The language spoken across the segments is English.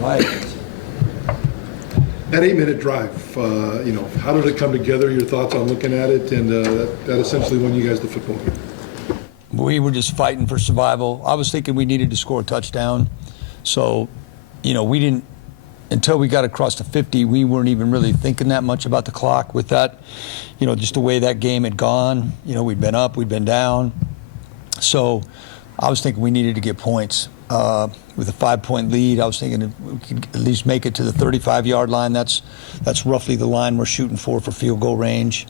Right. That 8-minute drive, how did it come together? Your thoughts on looking at it, and that essentially won you guys the football game. We were just fighting for survival. I was thinking we needed to score a touchdown. So, we didn't, until we got across to 50, we weren't even really thinking that much about the clock with that, just the way that game had gone. We'd been up, we'd been down. So I was thinking we needed to get points. With a 5-point lead, I was thinking we could at least make it to the 35-yard line. That's roughly the line we're shooting for field goal range.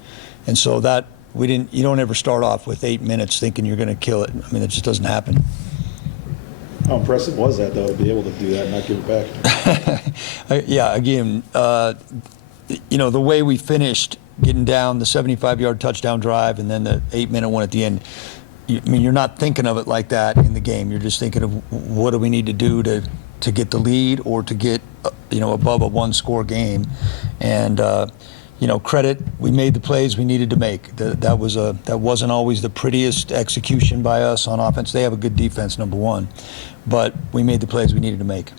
And so that you don't ever start off with 8 minutes thinking you're going to kill it. I mean, it just doesn't happen. How impressive was that, though, to be able to do that and not give it back? Yeah, again, the way we finished getting down the 75-yard touchdown drive and then the 8-minute one at the end, you're not thinking of it like that in the game. You're just thinking of what do we need to do to get the lead or to get, above a one-score game. And, credit, we made the plays we needed to make. That wasn't always the prettiest execution by us on offense. They have a good defense, number one. But we made the plays we needed to make.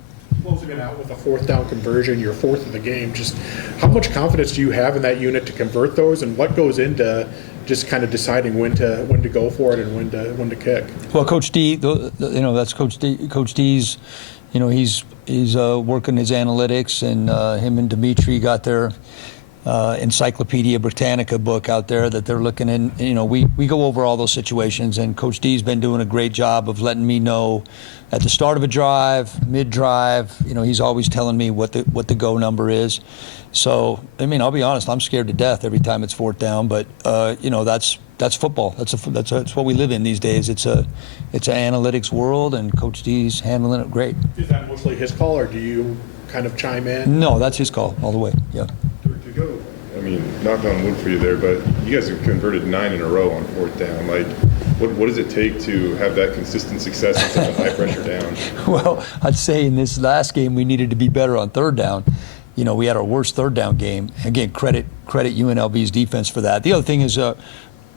Closing it out with a 4th down conversion, your 4th of the game, just how much confidence do you have in that unit to convert those, and what goes into just kind of deciding when to go for it and when to kick? Well, Coach D, that's Coach D. Coach D's, he's working his analytics, and him and Dimitri got their Encyclopedia Britannica book out there that they're looking in. We go over all those situations, and Coach D's been doing a great job of letting me know at the start of a drive, mid-drive. He's always telling me what the go number is. So, I'll be honest, I'm scared to death every time it's 4th down, but that's football. That's what we live in these days. It's an analytics world, and Coach D's handling it great. Is that mostly his call, or do you kind of chime in? No, that's his call all the way. Yeah. To go, knock on wood for you there, but you guys have converted 9 in a row on 4th down. What does it take to have that consistent success in such a high pressure down? Well, I'd say in this last game we needed to be better on 3rd down. We had our worst 3rd down game. Again, credit UNLV's defense for that. The other thing is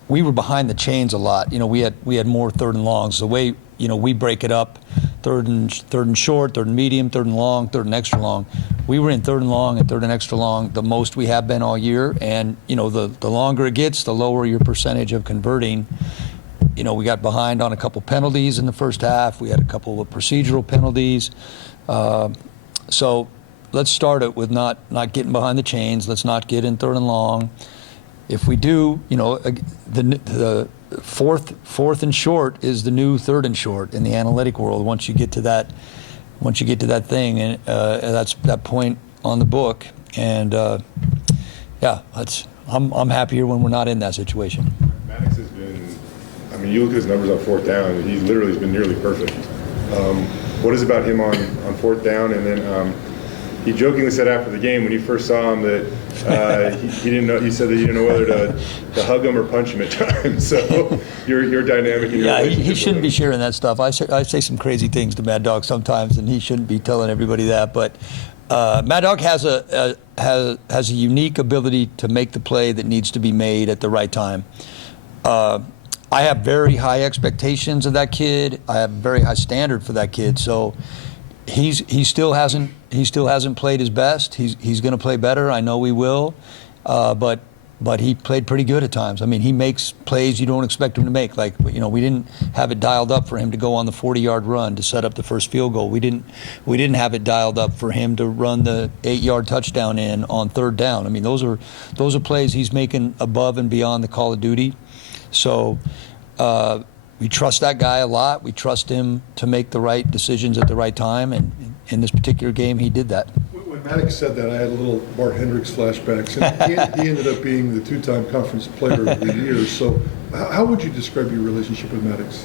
we were behind the chains a lot. We had more 3rd and longs. The way we break it up, 3rd and short, 3rd and medium, 3rd and long, 3rd and extra long. We were in 3rd and long and 3rd and extra long the most we have been all year. And the longer it gets, the lower your percentage of converting. We got behind on a couple penalties in the first half. We had a couple of procedural penalties. So let's start it with not getting behind the chains. Let's not get in 3rd and long. If we do, the fourth and short is the new 3rd and short in the analytic world. Once you get to that thing, and that's that point on the book. And I'm happier when we're not in that situation. Maddux has been. You look at his numbers on 4th down. He literally has been nearly perfect. What is about him on 4th down? And then he jokingly said after the game when you first saw him that he didn't know. He said that he didn't know whether to hug him or punch him at times. So your dynamic. Yeah, he shouldn't be sharing that stuff. I say some crazy things to Mad Dog sometimes, and he shouldn't be telling everybody that. But Mad Dog has a unique ability to make the play that needs to be made at the right time. I have very high expectations of that kid. I have a very high standard for that kid. So he still hasn't played his best. He's going to play better. I know he will. But he played pretty good at times. He makes plays you don't expect him to make. We didn't have it dialed up for him to go on the 40-yard run to set up the first field goal. We didn't have it dialed up for him to run the 8-yard touchdown in on 3rd down. Those are plays he's making above and beyond the call of duty. So we trust that guy a lot. We trust him to make the right decisions at the right time, and in this particular game, he did that. When Maddux said that, I had a little Bart Hendricks flashbacks, and he ended up being the 2-time conference player of the year. So how would you describe your relationship with Maddux?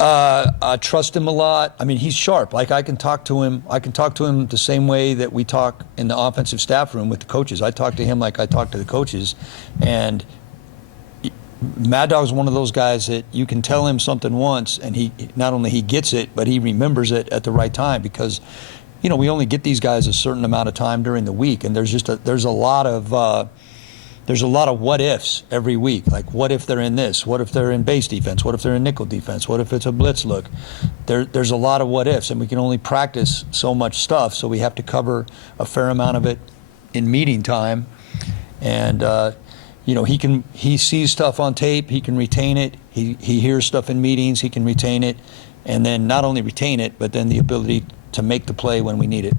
I trust him a lot. He's sharp. I can talk to him. I can talk to him the same way that we talk in the offensive staff room with the coaches. I talk to him like I talk to the coaches, and Mad Dog's one of those guys that you can tell him something once, and he not only he gets it, but he remembers it at the right time, because we only get these guys a certain amount of time during the week, and there's a lot of there's a lot of what ifs every week. Like, what if they're in this? What if they're in base defense? What if they're in nickel defense? What if it's a blitz look? There's a lot of what ifs, and we can only practice so much stuff, so we have to cover a fair amount of it in meeting time. And he sees stuff on tape, he can retain it. He hears stuff in meetings, he can retain it, and then not only retain it, but then the ability to make the play when we need it.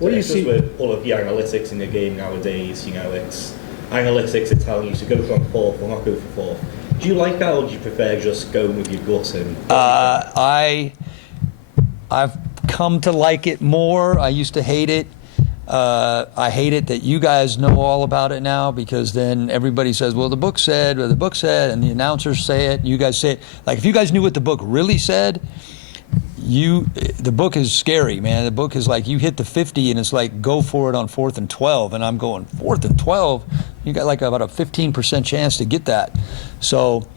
What do you It's see just with all of the analytics in the game nowadays? It's analytics are telling you to go from fourth or not go for fourth. Do you like that, or do you prefer just going with your gut? And I've come to like it more. I used to hate it. I hate it that you guys know all about it now, because then everybody says, well, the book said, and the announcers say it, and you guys say it. Like, if you guys knew what the book really said, the book is scary, man. The book is like, you hit the 50 and it's like, go for it on 4th and 12. And I'm going, 4th and 12? You got like about a 15% chance to get that. So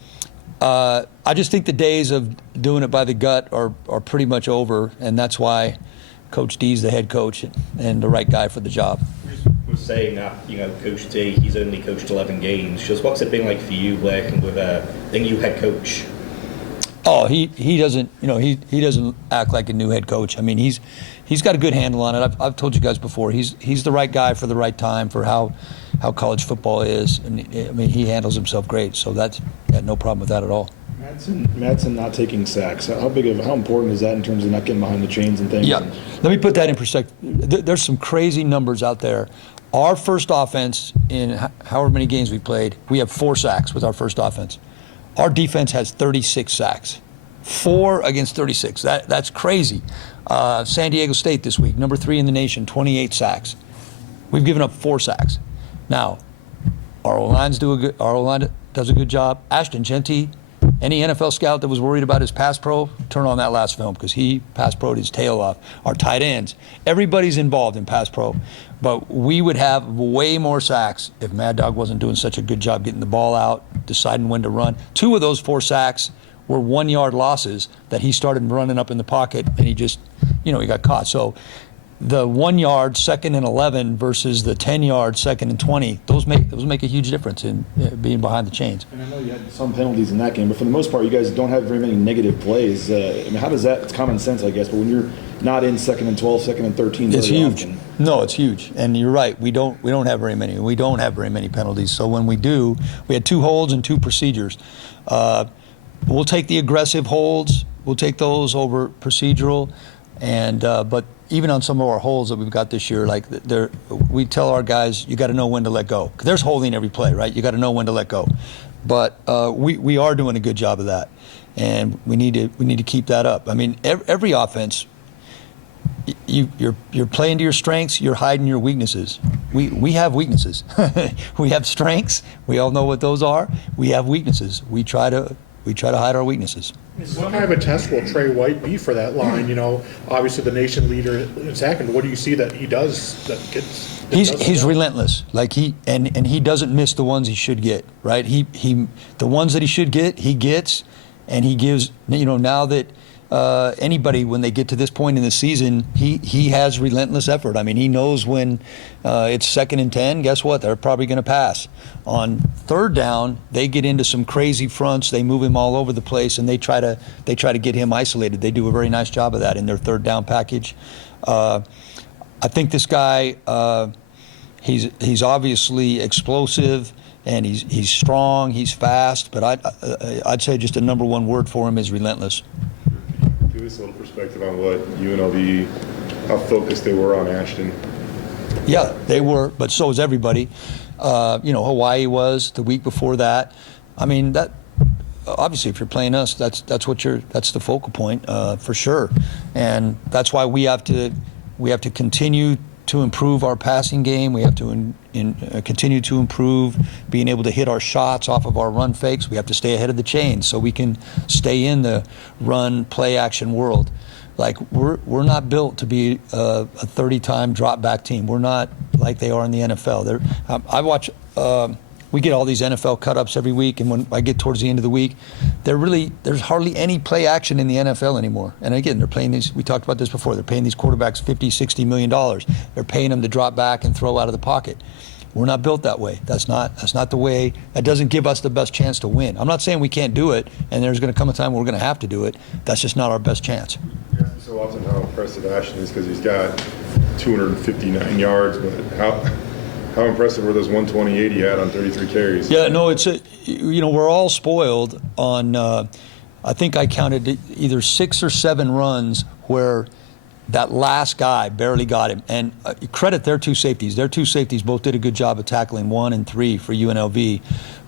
I just think the days of doing it by the gut are pretty much over, and that's why Coach D's the head coach and the right guy for the job. we're saying that, Coach D, he's only coached 11 games. Just what's it been like for you working with a new head coach? Oh, he doesn't, he doesn't act like a new head coach. I mean, he's got a good handle on it. I've told you guys before, he's the right guy for the right time for how college football is. And I mean, he handles himself great. So that's no problem with that at all. Madson not taking sacks. How important is that in terms of not getting behind the chains and things? Yeah, let me put that in perspective. There's some crazy numbers out there. Our first offense, in however many games we played, we have 4 sacks with our first offense. Our defense has 36 sacks. 4 against 36. That's crazy. San Diego State this week, number 3 in the nation, 28 sacks. We've given up 4 sacks. Now, our O-line does a good job. Ashton Genty, any NFL scout that was worried about his pass pro, turn on that last film, because he pass pro'd his tail off. Our tight ends, everybody's involved in pass pro. But we would have way more sacks if Mad Dog wasn't doing such a good job getting the ball out, deciding when to run. 2 of those 4 sacks were 1-yard losses that he started running up in the pocket, and he just, he got caught. So the 1-yard 2nd and 11 versus the 10-yard 2nd and 20, those make a huge difference in being behind the chains. And I know you had some penalties in that game, but for the most part, you guys don't have very many negative plays. How does that? It's common sense, I guess. But when you're not in 2nd and 12, 2nd and 13, it's huge. Often. No, it's huge, and you're right. We don't have very many. We don't have very many penalties. So when we do, we had 2 holds and 2 procedures. We'll take the aggressive holds. We'll take those over procedural, and but even on some of our holds that we've got this year, we tell our guys, you got to know when to let go. 'Cause there's holding every play, right? You got to know when to let go. But we are doing a good job of that, and we need to keep that up. I mean, every offense, you're playing to your strengths. You're hiding your weaknesses. We have weaknesses. We have strengths. We all know what those are. We have weaknesses. We try to hide our weaknesses. What kind of a test will Trey White be for that line? Obviously the nation leader in sacking. What do you see that he does that gets? He's relentless. Like he doesn't miss the ones he should get. Right? The ones that he should get, he gets, and he gives. Now that anybody, when they get to this point in the season, he has relentless effort. I mean, he knows when it's 2nd and 10. Guess what? They're probably going to pass. On 3rd down, they get into some crazy fronts. They move him all over the place, and they try to get him isolated. They do a very nice job of that in their 3rd down package. I think this guy, he's obviously explosive, and he's strong. He's fast. But I'd say just a number 1 word for him is relentless. Give us a little perspective on what UNLV, how focused they were on Ashton. Yeah, they were, but so was everybody. Hawaii was the week before that. I mean, that obviously, if you're playing us, that's the focal point for sure, and that's why we have to continue to improve our passing game. We have to continue to improve being able to hit our shots off of our run fakes. We have to stay ahead of the chain so we can stay in the run play action world. Like we're not built to be a 30-time drop back team. We're not like they are in the NFL. I watch. We get all these NFL cut-ups every week, and when I get towards the end of the week, there's hardly any play action in the NFL anymore. And again, they're paying these, we talked about this before, they're paying these quarterbacks $50, $60 million. They're paying them to drop back and throw out of the pocket. We're not built that way. That's not the way. That doesn't give us the best chance to win. I'm not saying we can't do it, and there's going to come a time where we're going to have to do it. That's just not our best chance. So often how impressive Ashton is because he's got 259 yards, but how impressive were those 128 he had on 33 carries? Yeah, no, we're all spoiled on. I think I counted either 6 or 7 runs where that last guy barely got him. And credit their 2 safeties. Their 2 safeties both did a good job of tackling 1 and 3 for UNLV.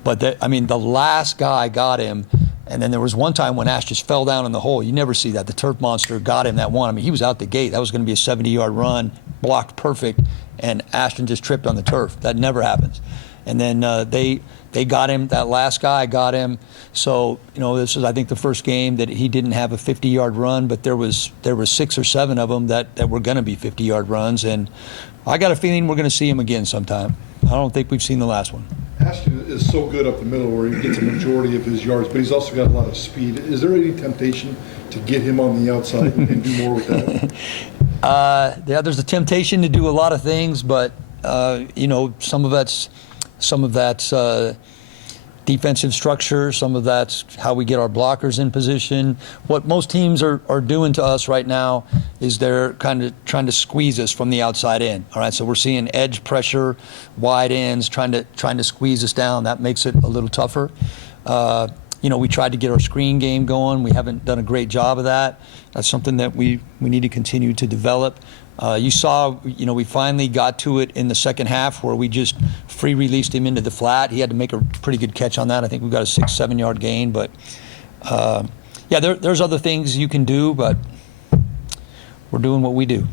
But the last guy got him. And then there was one time when Ash just fell down in the hole. You never see that. The turf monster got him that one. I mean, he was out the gate. That was going to be a 70-yard run, blocked perfect, and Ashton just tripped on the turf. That never happens. And then they got him. That last guy got him. So this is, I think, the first game that he didn't have a 50-yard run, but there was 6 or 7 of them that were going to be 50-yard runs. And I got a feeling we're going to see him again sometime. I don't think we've seen the last one. Ashton is so good up the middle where he gets a majority of his yards, but he's also got a lot of speed. Is there any temptation to get him on the outside and do more with that? Yeah, there's a temptation to do a lot of things, but some of that's defensive structure. Some of that's how we get our blockers in position. What most teams are doing to us right now is they're kind of trying to squeeze us from the outside in. All right, so we're seeing edge pressure, wide ends, trying to squeeze us down. That makes it a little tougher. We tried to get our screen game going. We haven't done a great job of that. That's something that we need to continue to develop. You saw, we finally got to it in the second half where we just free released him into the flat. He had to make a pretty good catch on that. I think we got a 6-7 yard gain. But there's other things you can do, but we're doing what we do.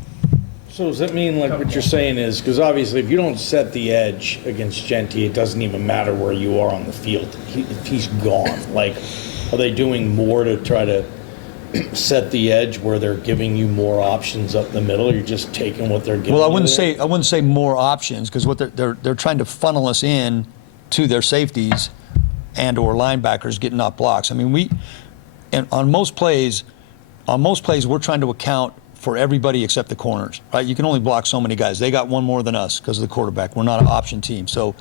So does that mean, like, what you're saying is, because obviously if you don't set the edge against Genty, it doesn't even matter where you are on the field. He's gone. Like, are they doing more to try to set the edge where they're giving you more options up the middle? Or you're just taking what they're giving you? Well, I wouldn't say more options, because what they're trying to funnel us in to their safeties and or linebackers getting off blocks. I mean, on most plays we're trying to account for everybody except the corners, right? You can only block so many guys. They got one more than us because of the quarterback. We're not an option team. So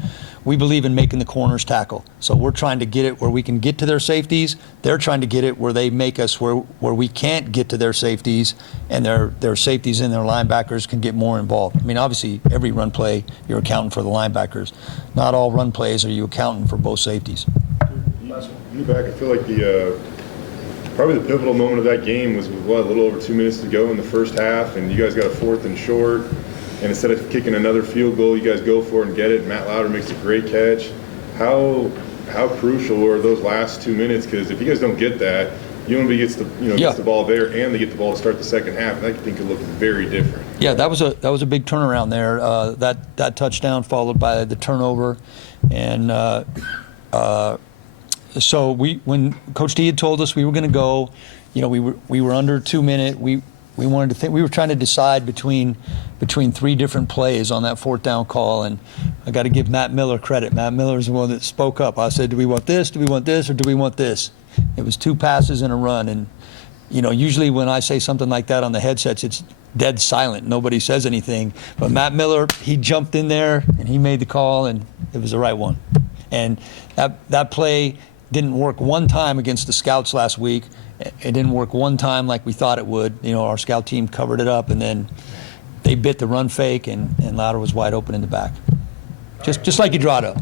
we believe in making the corners tackle. So we're trying to get it where we can get to their safeties. They're trying to get it where they make us where we can't get to their safeties, and their safeties and their linebackers can get more involved. I mean, obviously, every run play, you're accounting for the linebackers. Not all run plays are you accounting for both safeties. You back, I feel like probably the pivotal moment of that game was with, a little over 2 minutes to go in the first half, and you guys got a 4th and short, and instead of kicking another field goal, you guys go for it and get it, and Matt Lauder makes a great catch. How crucial are those last 2 minutes? Because if you guys don't get that, UNLV gets the ball there, and they get the ball to start the second half, and that thing could look very different. Yeah, that was a big turnaround there. That touchdown followed by the turnover, and so when Coach D had told us we were going to go, we were under 2 minutes. We wanted to think. We were trying to decide between 3 different plays on that 4th down call, and I got to give Matt Miller credit. Matt Miller is the one that spoke up. I said, "Do we want this? Do we want this? Or do we want this?" It was 2 passes and a run, and usually when I say something like that on the headsets, it's dead silent. Nobody says anything. But Matt Miller, he jumped in there and he made the call, and it was the right one. And that play didn't work one time against the Scouts last week. It didn't work one time like we thought it would. Our scout team covered it up, and then they bit the run fake, and Lauder was wide open in the back. Just like you draw it up.